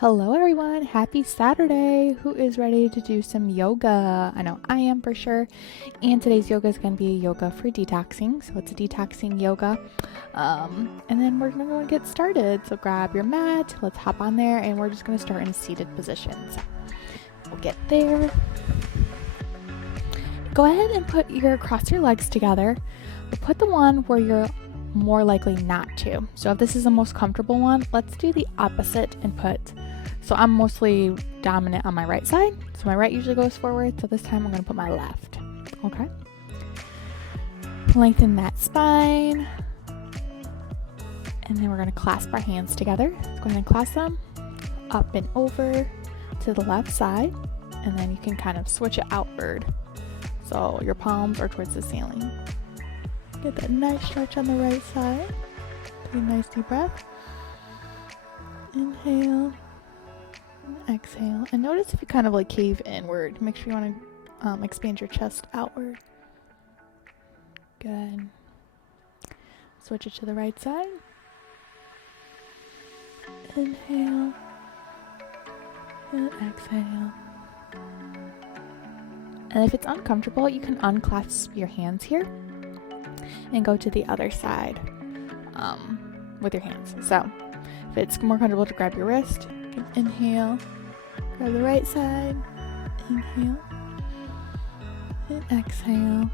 Hello everyone, happy Saturday. Who is ready to do some yoga? I know I am for sure. And today's yoga is going to be yoga for detoxing. So it's a detoxing yoga. And then we're going to go and get started. So grab your mat, let's hop on there, and we're just going to start in a seated position. So we'll get there. Go ahead and cross your legs together. But put the one where you're more likely not to. So if this is the most comfortable one, let's do the opposite and so I'm mostly dominant on my right side. So my right usually goes forward. So this time I'm going to put my left. Okay. Lengthen that spine. And then we're going to clasp our hands together. Let's go ahead and clasp them up and over to the left side. And then you can kind of switch it outward. So your palms are towards the ceiling. Get that nice stretch on the right side. Take a nice deep breath. Inhale. And exhale. And notice if you kind of like cave inward. Make sure you want to expand your chest outward. Good. Switch it to the right side. Inhale. And exhale. And if it's uncomfortable, you can unclasp your hands here and go to the other side with your hands. So if it's more comfortable to grab your wrist, you can inhale, grab the right side, inhale, and exhale.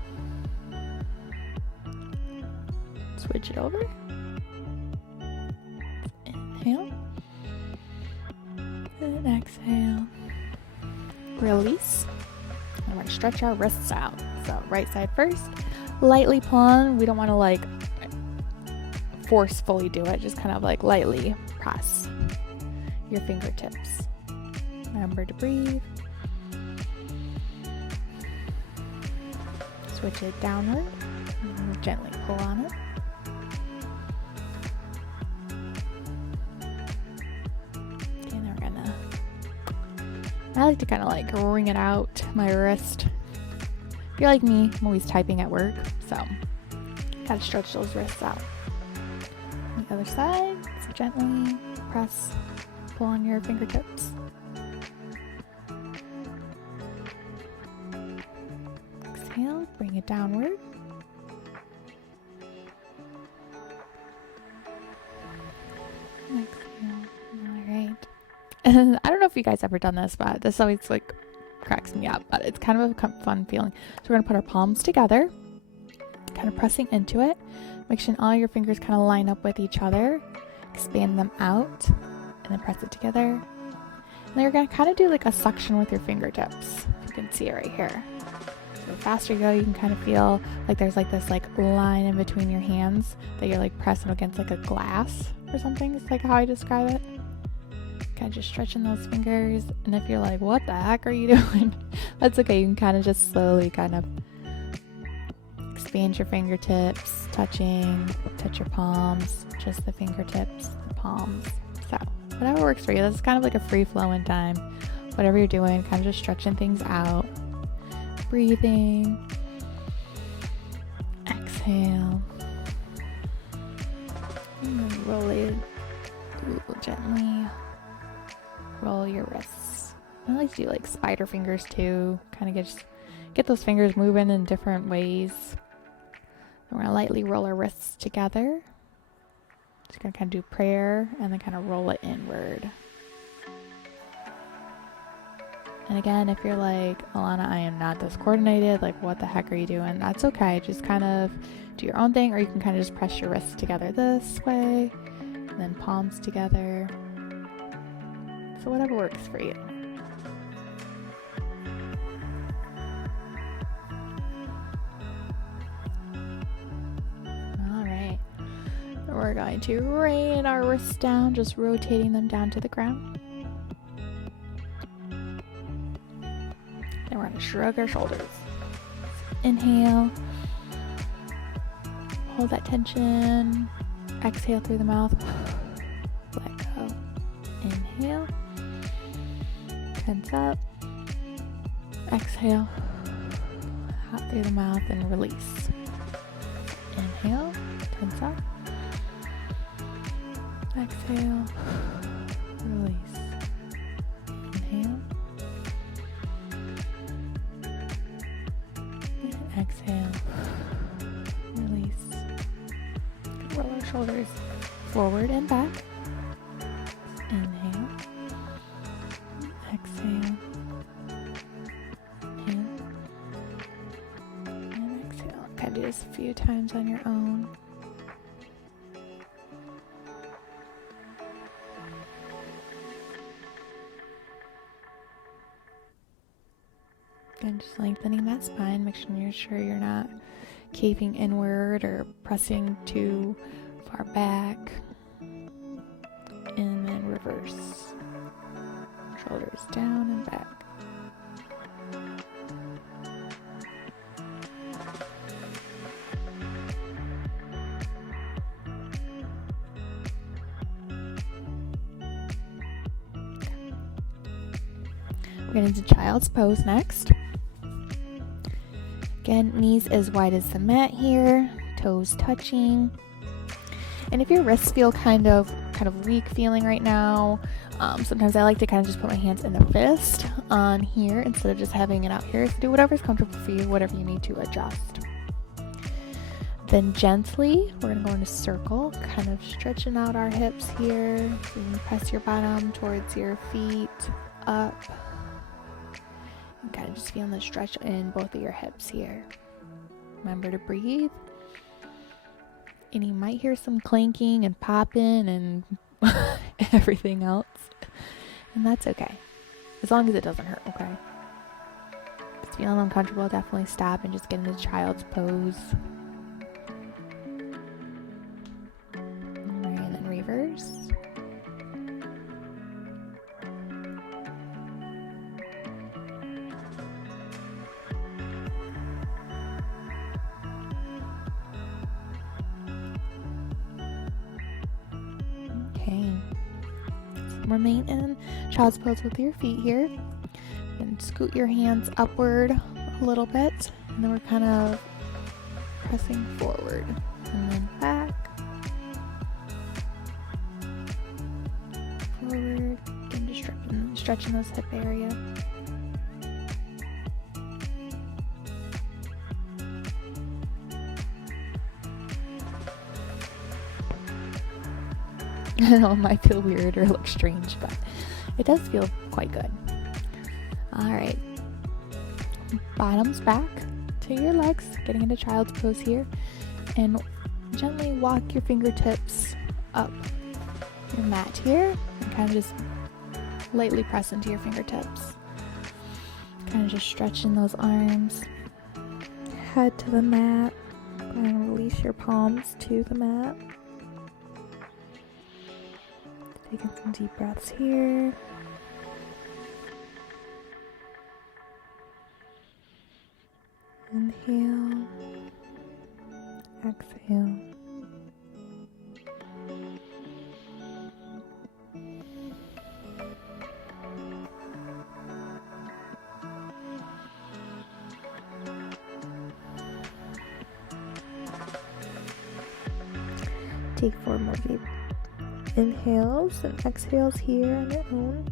Switch it over. Inhale, and exhale. Release. And we're going to stretch our wrists out. So right side first. Lightly pull on. We don't want to like forcefully do it. Just kind of like lightly press your fingertips. Remember to breathe. Switch it downward. And gently pull on it. Okay, and then we're gonna. I like to kind of like wring it out my wrist. If you're like me, I'm always typing at work, so gotta stretch those wrists out. On the other side, so gently press, pull on your fingertips. Exhale, bring it downward. Exhale. Alright. And I don't know if you guys ever done this, but this always like cracks me up, but it's kind of a fun feeling. So we're going to put our palms together, kind of pressing into it. Make sure all your fingers kind of line up with each other. Expand them out and then press it together. And then you're going to kind of do like a suction with your fingertips. You can see it right here. So the faster you go, you can kind of feel like there's like this like line in between your hands that you're like pressing against like a glass or something. It's like how I describe it. Kind of just stretching those fingers, and if you're like, what the heck are you doing? That's okay. You can kind of just slowly kind of expand your fingertips, touch your palms, just the fingertips, the palms. So whatever works for you. This is kind of like a free flowing time. Whatever you're doing, kind of just stretching things out, breathing, exhale, and then roll it gently. Roll your wrists. I like to do like spider fingers too. Kind of get those fingers moving in different ways. We're gonna lightly roll our wrists together. Just gonna kind of do prayer and then kind of roll it inward. And again, if you're like, Ilona, I am not this coordinated, like what the heck are you doing? That's okay. Just kind of do your own thing, or you can kind of just press your wrists together this way and then palms together. So whatever works for you. All right. We're going to rain our wrists down, just rotating them down to the ground. Then we're going to shrug our shoulders. Inhale. Hold that tension. Exhale through the mouth. Let go. Inhale. Tense up. Exhale. Out through the mouth and release. Inhale. Tense up. Exhale. Release. shoulders forward and back. Inhale. Exhale. In. And exhale. Kind of do this a few times on your own. And just lengthening that spine. Make sure you're not caving inward or pressing too far back. And then reverse. Shoulders down and back. We're going to do child's pose next. Again, knees as wide as the mat here, toes touching. And if your wrists feel kind of weak feeling right now, sometimes I like to kind of just put my hands in a fist on here instead of just having it out here. So do whatever's comfortable for you, whatever you need to adjust. Then gently, we're going to go in a circle, kind of stretching out our hips here. So you can press your bottom towards your feet, up. And kind of just feeling the stretch in both of your hips here. Remember to breathe. And you might hear some clanking and popping and everything else. And that's okay. As long as it doesn't hurt, okay? If it's feeling uncomfortable, definitely stop and just get into child's pose. Alright, and then reverse. Okay. Remain in child's pose with your feet here. And scoot your hands upward a little bit. And then we're kind of pressing forward. And then back. Forward. And just stretching this hip area. I know it might feel weird or look strange, but it does feel quite good. Alright. Bottoms back to your legs, getting into child's pose here. And gently walk your fingertips up your mat here. And kind of just lightly press into your fingertips. Kind of just stretching those arms. Head to the mat. And release your palms to the mat. Taking some deep breaths here. Inhale. Exhale. Take 4 more deep inhales and exhales here on your own.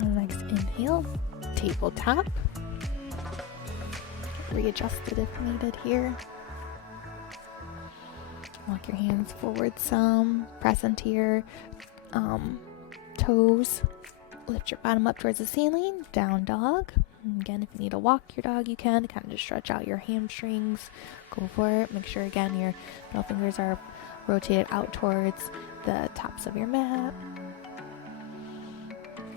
And next inhale. Tabletop. Readjust it if needed here. Walk your hands forward some. Press into your toes. Lift your bottom up towards the ceiling. Down dog. And again, if you need to walk your dog, you can. Kind of just stretch out your hamstrings. Go for it. Make sure, again, your middle fingers are rotated out towards the tops of your mat.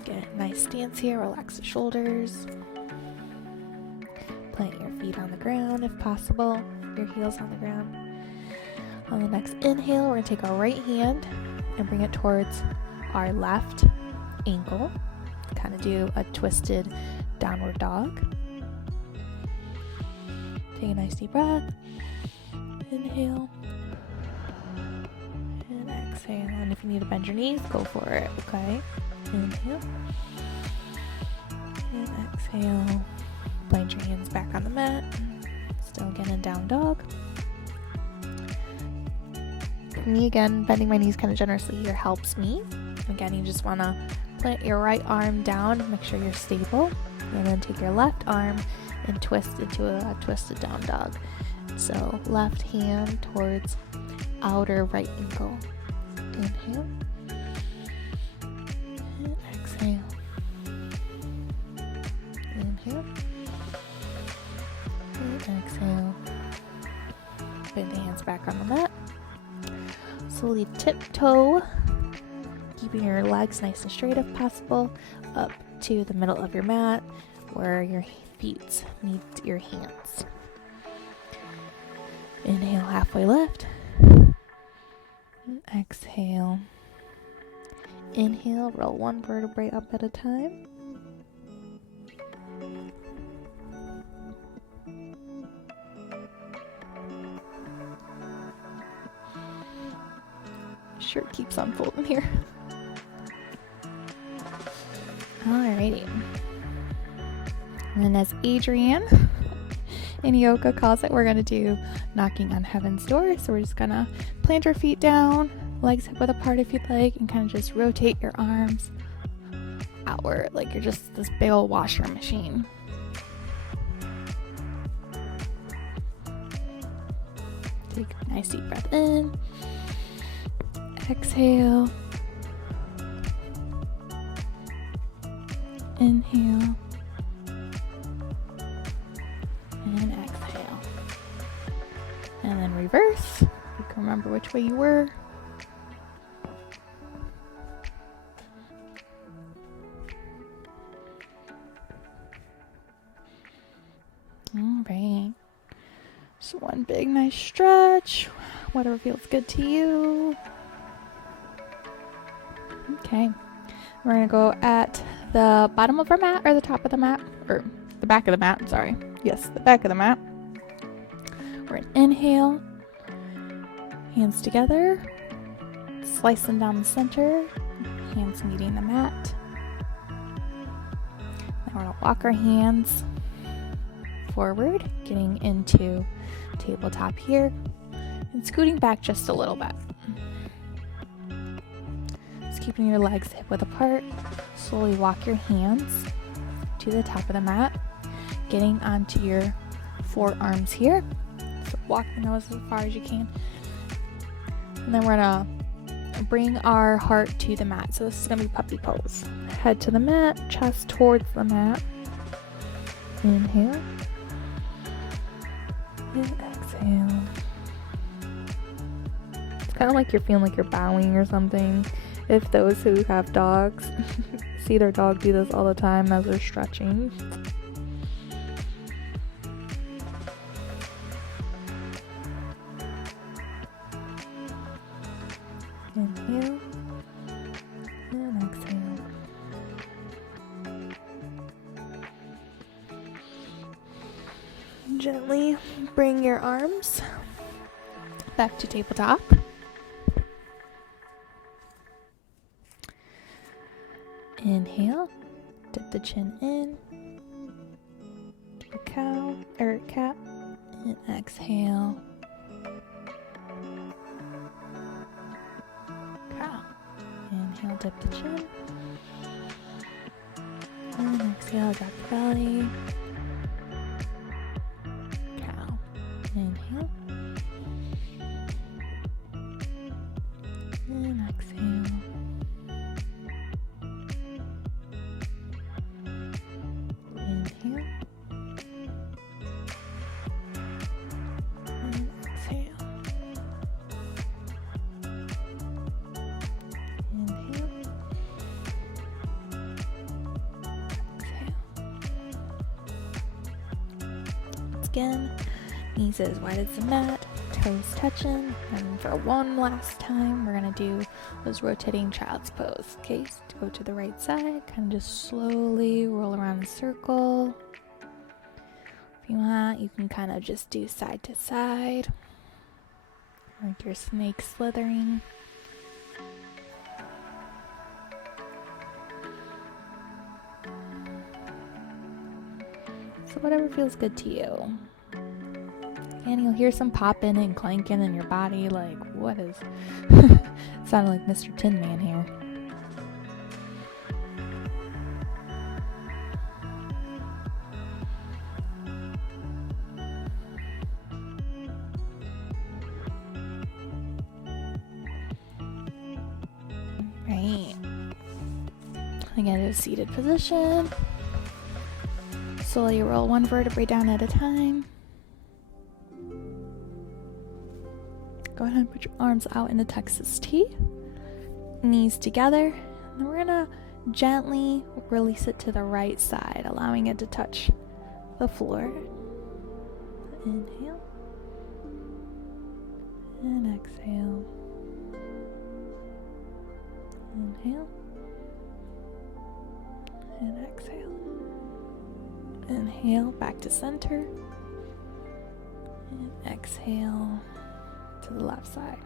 Get a nice stance here, relax the shoulders. Plant your feet on the ground if possible, your heels on the ground. On the next inhale, we're going to take our right hand and bring it towards our left ankle. Kind of do a twisted downward dog. Take a nice deep breath. Inhale. And exhale. And if you need to bend your knees, go for it, okay? Inhale. And exhale. Plant your hands back on the mat. Still again in down dog. For me, again, bending my knees kind of generously here helps me. Again, you just want to plant your right arm down, make sure you're stable, and then take your left arm and twist into a twisted down dog. So left hand towards outer right ankle. Inhale. And exhale. Inhale. And exhale. Bend the hands back on the mat. Slowly tiptoe, keeping your legs nice and straight if possible, up to the middle of your mat where your feet meet your hands. Inhale, halfway lift. And exhale. Inhale, roll one vertebrae up at a time. Shirt keeps unfolding here. Alrighty. And then as Adrienne in yoga calls it, we're going to do knocking on heaven's door. So we're just going to plant our feet down, legs hip width apart if you'd like, and kind of just rotate your arms outward like you're just this big old washer machine. Take a nice deep breath in. Exhale. Inhale. And exhale. And then reverse. You can remember which way you were. All right. So one big nice stretch. Whatever feels good to you. Okay, we're going to go at the bottom of our mat or the top of the mat, or the back of the mat, sorry. Yes, the back of the mat. We're going to inhale, hands together, slicing down the center, hands meeting the mat. Then we're going to walk our hands forward, getting into tabletop here, and scooting back just a little bit. Keeping your legs hip width apart. Slowly walk your hands to the top of the mat, getting onto your forearms here. So walk the nose as far as you can. And then we're gonna bring our heart to the mat. So this is gonna be puppy pose. Head to the mat, chest towards the mat. Inhale. And exhale. It's kind of like you're feeling like you're bowing or something. If those who have dogs see their dog do this all the time as they're stretching. Inhale and exhale. Gently bring your arms back to tabletop. Inhale, dip the chin in, do a cow or cat, and exhale, cow. Inhale, dip the chin, and exhale, drop the belly, cow. Inhale, and exhale. Inhale. And exhale. Inhale. Exhale. Once again, knees as wide as the mat, toes touching, and for one last time, we're gonna do those rotating child's pose. Okay, so go to the right side, kind of just slowly roll around in a circle. If you want, you can kind of just do side to side, like your snake slithering. So whatever feels good to you. And you'll hear some popping and clanking in your body, like, what is... Sounded like Mr. Tin Man here. Right. Again, to a seated position. Slowly roll one vertebrae down at a time. Go ahead and put your arms out in the Texas T. Knees together. And then we're going to gently release it to the right side, allowing it to touch the floor. Inhale. And exhale. Inhale. And exhale. Inhale back to center. And exhale to the left side.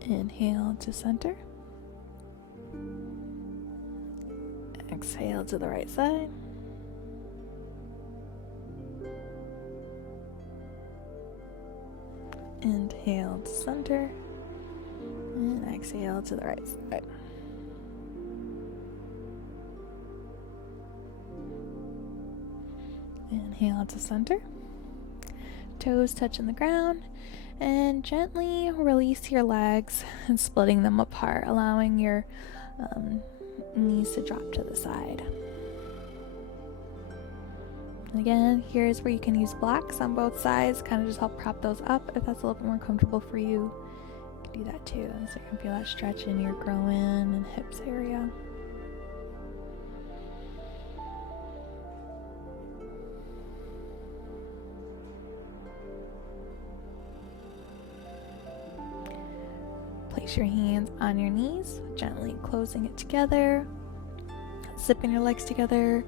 Inhale to center. Exhale to the right side. Inhale to center. And exhale to the right side. Inhale to center. Toes touching the ground. And gently release your legs and splitting them apart, allowing your knees to drop to the side. And again, here's where you can use blocks on both sides, kind of just help prop those up if that's a little bit more comfortable for you. You can do that too. So you can feel that stretch in your groin and hips area. Place your hands on your knees, gently closing it together, zipping your legs together,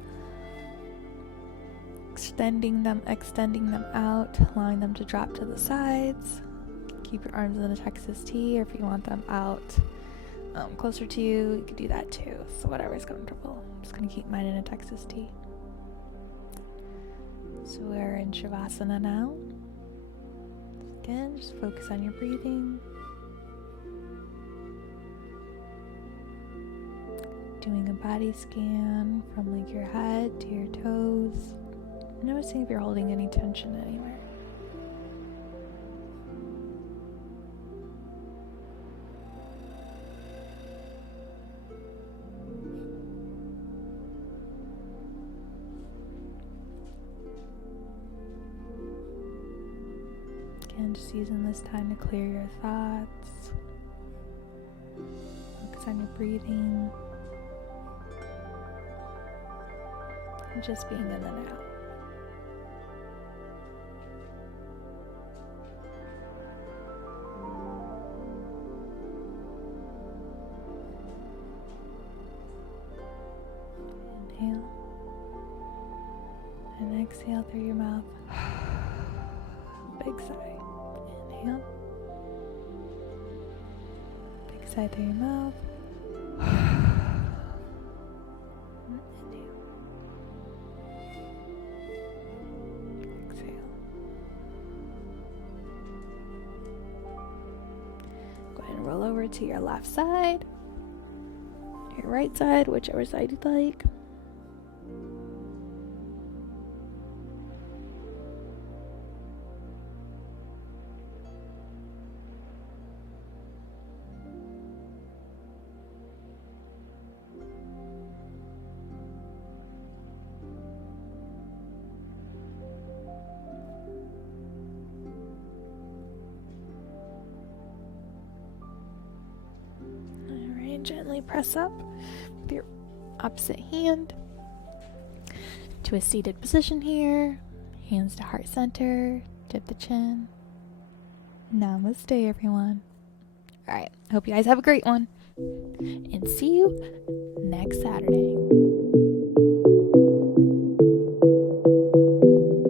extending them out, allowing them to drop to the sides. Keep your arms in a Texas T, or if you want them out closer to you, you can do that too. So whatever's comfortable. I'm just going to keep mine in a Texas T. So we're in Shavasana now. Again, just focus on your breathing. Doing a body scan from like your head to your toes. Noticing if you're holding any tension anywhere. Again, just using this time to clear your thoughts. Focus on your breathing. And just being in and out. Inhale. And exhale through your mouth. Big sigh. Inhale. Big sigh through your mouth. Roll over to your left side, your right side, whichever side you'd like. Gently press up with your opposite hand to a seated position here. Hands to heart center. Dip the chin. Namaste, everyone. All right. Hope you guys have a great one. And see you next Saturday.